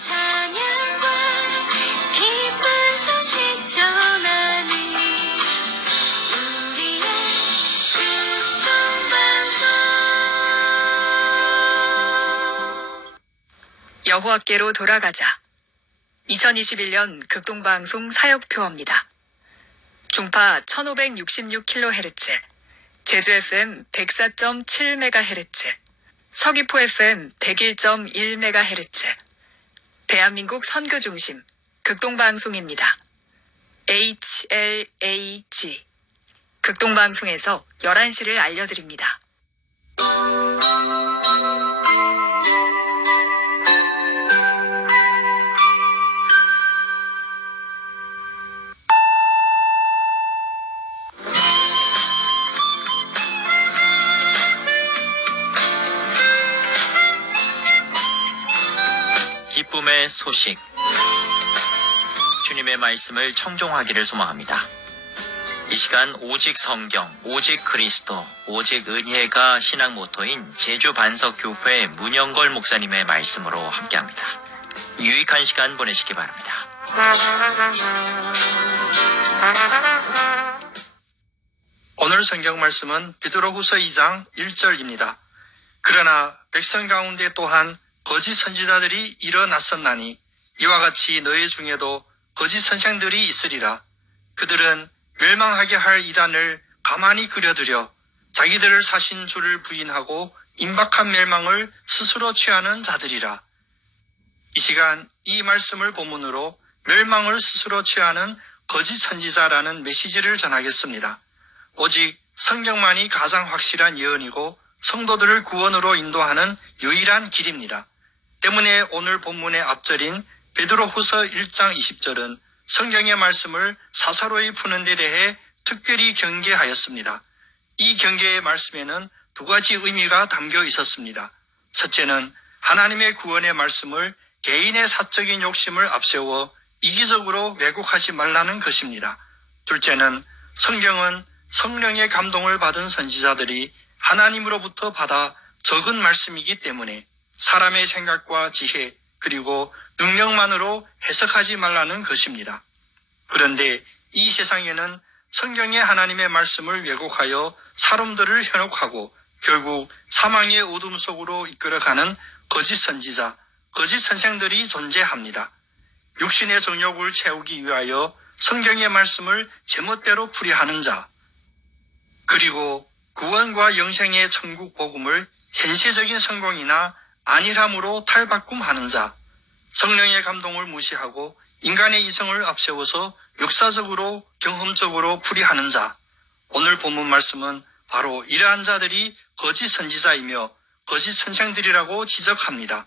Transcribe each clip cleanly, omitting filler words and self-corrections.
찬양과 기쁜 소식 전하는 우리의 극동방송. 여호와께로 돌아가자. 2021년 극동방송 사역표어입니다. 중파 1566kHz, 제주 FM 104.7MHz, 서귀포 FM 101.1MHz, 대한민국 선교중심 극동방송입니다. HLAG 극동방송에서 11시를 알려드립니다. 기쁨의 소식. 주님의 말씀을 청종하기를 소망합니다. 이 시간 오직 성경, 오직 그리스도, 오직 은혜가 신앙 모토인 제주 반석교회 문영걸 목사님의 말씀으로 함께합니다. 유익한 시간 보내시기 바랍니다. 오늘 성경 말씀은 베드로후서 2장 1절입니다. 그러나 백성 가운데 또한 거짓 선지자들이 일어났었나니 이와 같이 너희 중에도 거짓 선생들이 있으리라. 그들은 멸망하게 할 이단을 가만히 그려들여 자기들을 사신 주를 부인하고 임박한 멸망을 스스로 취하는 자들이라. 이 시간 이 말씀을 본문으로 멸망을 스스로 취하는 거짓 선지자라는 메시지를 전하겠습니다. 오직 성경만이 가장 확실한 예언이고 성도들을 구원으로 인도하는 유일한 길입니다. 때문에 오늘 본문의 앞절인 베드로후서 1장 20절은 성경의 말씀을 사사로이 푸는 데 대해 특별히 경계하였습니다. 이 경계의 말씀에는 두 가지 의미가 담겨 있었습니다. 첫째는 하나님의 구원의 말씀을 개인의 사적인 욕심을 앞세워 이기적으로 왜곡하지 말라는 것입니다. 둘째는 성경은 성령의 감동을 받은 선지자들이 하나님으로부터 받아 적은 말씀이기 때문에 사람의 생각과 지혜 그리고 능력만으로 해석하지 말라는 것입니다. 그런데 이 세상에는 성경의 하나님의 말씀을 왜곡하여 사람들을 현혹하고 결국 사망의 어둠 속으로 이끌어가는 거짓 선지자, 거짓 선생들이 존재합니다. 육신의 정욕을 채우기 위하여 성경의 말씀을 제멋대로 풀이하는 자, 그리고 구원과 영생의 천국 복음을 현세적인 성공이나 안일함으로 탈바꿈하는 자, 성령의 감동을 무시하고 인간의 이성을 앞세워서 역사적으로 경험적으로 풀이하는 자. 오늘 본문 말씀은 바로 이러한 자들이 거짓 선지자이며 거짓 선생들이라고 지적합니다.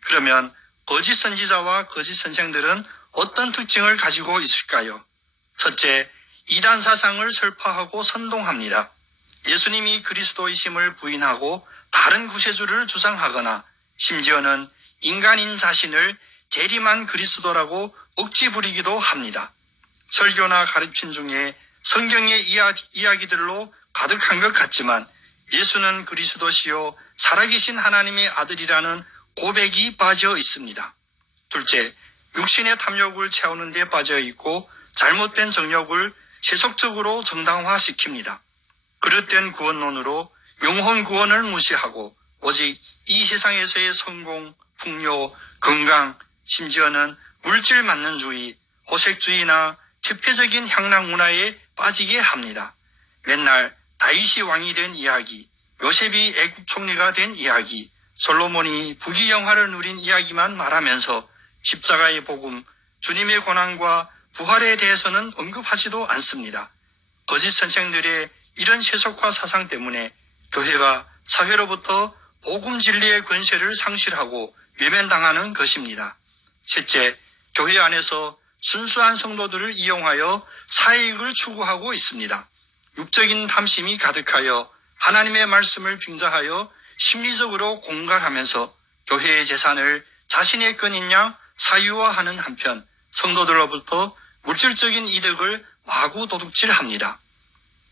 그러면 거짓 선지자와 거짓 선생들은 어떤 특징을 가지고 있을까요? 첫째, 이단 사상을 설파하고 선동합니다. 예수님이 그리스도이심을 부인하고 다른 구세주를 주장하거나 심지어는 인간인 자신을 재림한 그리스도라고 억지 부리기도 합니다. 설교나 가르침 중에 성경의 이야기들로 가득한 것 같지만 예수는 그리스도시요 살아계신 하나님의 아들이라는 고백이 빠져 있습니다. 둘째, 육신의 탐욕을 채우는 데 빠져 있고 잘못된 정욕을 세속적으로 정당화시킵니다. 그릇된 구원론으로 영혼 구원을 무시하고 오직 이 세상에서의 성공, 풍요, 건강, 심지어는 물질 만능주의, 호색주의나 퇴폐적인 향락 문화에 빠지게 합니다. 맨날 다윗이 왕이 된 이야기, 요셉이 애국 총리가 된 이야기, 솔로몬이 부귀영화를 누린 이야기만 말하면서 십자가의 복음, 주님의 고난과 부활에 대해서는 언급하지도 않습니다. 거짓 선생들의 이런 세속화 사상 때문에 교회가 사회로부터 복음 진리의 권세를 상실하고 외면당하는 것입니다. 셋째, 교회 안에서 순수한 성도들을 이용하여 사익을 추구하고 있습니다. 육적인 탐심이 가득하여 하나님의 말씀을 빙자하여 심리적으로 공갈하면서 교회의 재산을 자신의 끈인 양 사유화하는 한편 성도들로부터 물질적인 이득을 마구 도둑질합니다.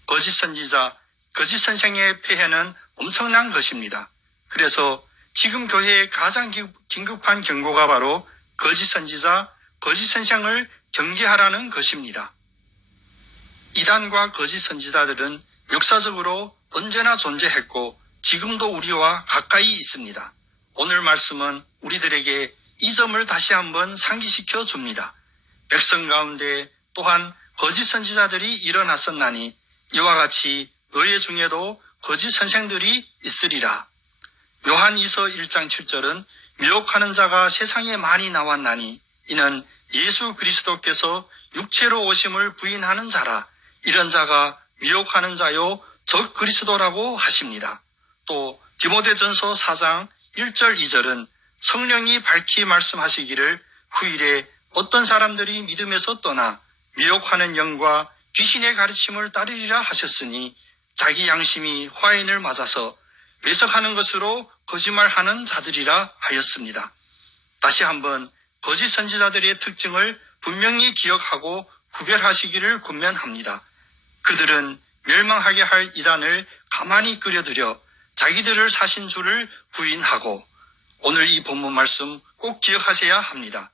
거짓 선지자, 거짓 선생의 폐해는 엄청난 것입니다. 그래서 지금 교회의 가장 긴급한 경고가 바로 거짓 선지자, 거짓 선생을 경계하라는 것입니다. 이단과 거짓 선지자들은 역사적으로 언제나 존재했고 지금도 우리와 가까이 있습니다. 오늘 말씀은 우리들에게 이 점을 다시 한번 상기시켜 줍니다. 백성 가운데 또한 거짓 선지자들이 일어났었나니 이와 같이 너희 중에도 거짓 선생들이 있으리라. 요한 2서 1장 7절은 미혹하는 자가 세상에 많이 나왔나니 이는 예수 그리스도께서 육체로 오심을 부인하는 자라. 이런 자가 미혹하는 자요 적 그리스도라고 하십니다. 또 디모데전서 4장 1절 2절은 성령이 밝히 말씀하시기를 후일에 어떤 사람들이 믿음에서 떠나 미혹하는 영과 귀신의 가르침을 따르리라 하셨으니 자기 양심이 화인을 맞아서 매석하는 것으로 거짓말하는 자들이라 하였습니다. 다시 한번 거짓 선지자들의 특징을 분명히 기억하고 구별하시기를 권면합니다. 그들은 멸망하게 할 이단을 가만히 끌어들여 자기들을 사신 줄을 부인하고 오늘 이 본문 말씀 꼭 기억하셔야 합니다.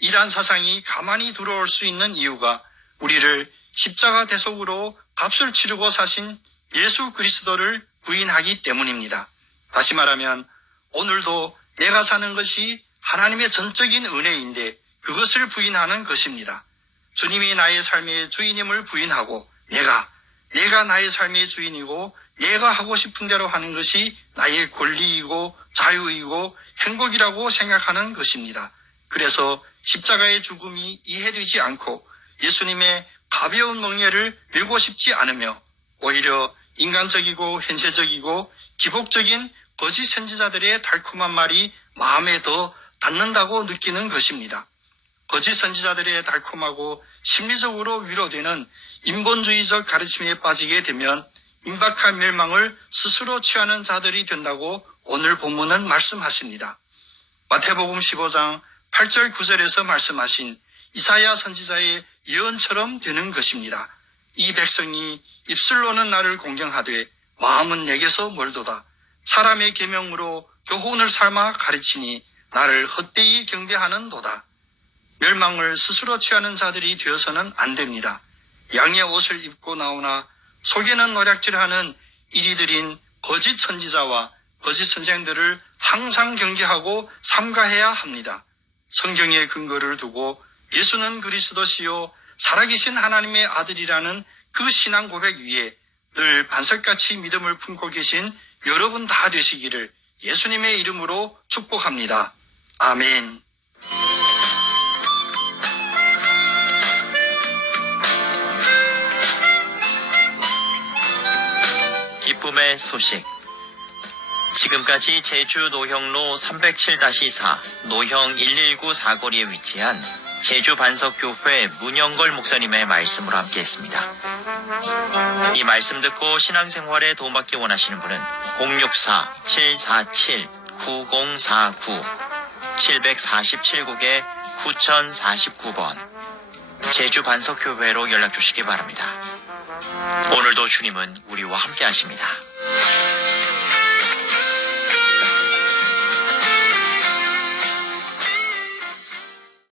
이단 사상이 가만히 들어올 수 있는 이유가 우리를 십자가 대속으로 값을 치르고 사신 예수 그리스도를 부인하기 때문입니다. 다시 말하면 오늘도 내가 사는 것이 하나님의 전적인 은혜인데 그것을 부인하는 것입니다. 주님이 나의 삶의 주인임을 부인하고 내가 나의 삶의 주인이고 내가 하고 싶은 대로 하는 것이 나의 권리이고 자유이고 행복이라고 생각하는 것입니다. 그래서 십자가의 죽음이 이해되지 않고 예수님의 가벼운 멍에를 메고 싶지 않으며 오히려 인간적이고 현세적이고 기복적인 거짓 선지자들의 달콤한 말이 마음에 더 닿는다고 느끼는 것입니다. 거짓 선지자들의 달콤하고 심리적으로 위로되는 인본주의적 가르침에 빠지게 되면 임박한 멸망을 스스로 취하는 자들이 된다고 오늘 본문은 말씀하십니다. 마태복음 15장 8절 9절에서 말씀하신 이사야 선지자의 예언처럼 되는 것입니다. 이 백성이 입술로는 나를 공경하되 마음은 내게서 멀도다. 사람의 계명으로 교훈을 삼아 가르치니 나를 헛되이 경배하는도다. 멸망을 스스로 취하는 자들이 되어서는 안 됩니다. 양의 옷을 입고 나오나 속에는 노략질하는 이리들인 거짓 선지자와 거짓 선생들을 항상 경계하고 삼가해야 합니다. 성경의 근거를 두고 예수는 그리스도시요 살아계신 하나님의 아들이라는 그 신앙 고백 위에 늘 반석같이 믿음을 품고 계신 여러분 다 되시기를 예수님의 이름으로 축복합니다. 아멘. 기쁨의 소식. 지금까지 제주 노형로 307-4 노형 119 사거리에 위치한 제주 반석교회 문영걸 목사님의 말씀으로 함께했습니다. 이 말씀 듣고 신앙생활에 도움받기 원하시는 분은 064-747-9049 747국에 9049번 제주 반석교회로 연락 주시기 바랍니다. 오늘도 주님은 우리와 함께 하십니다.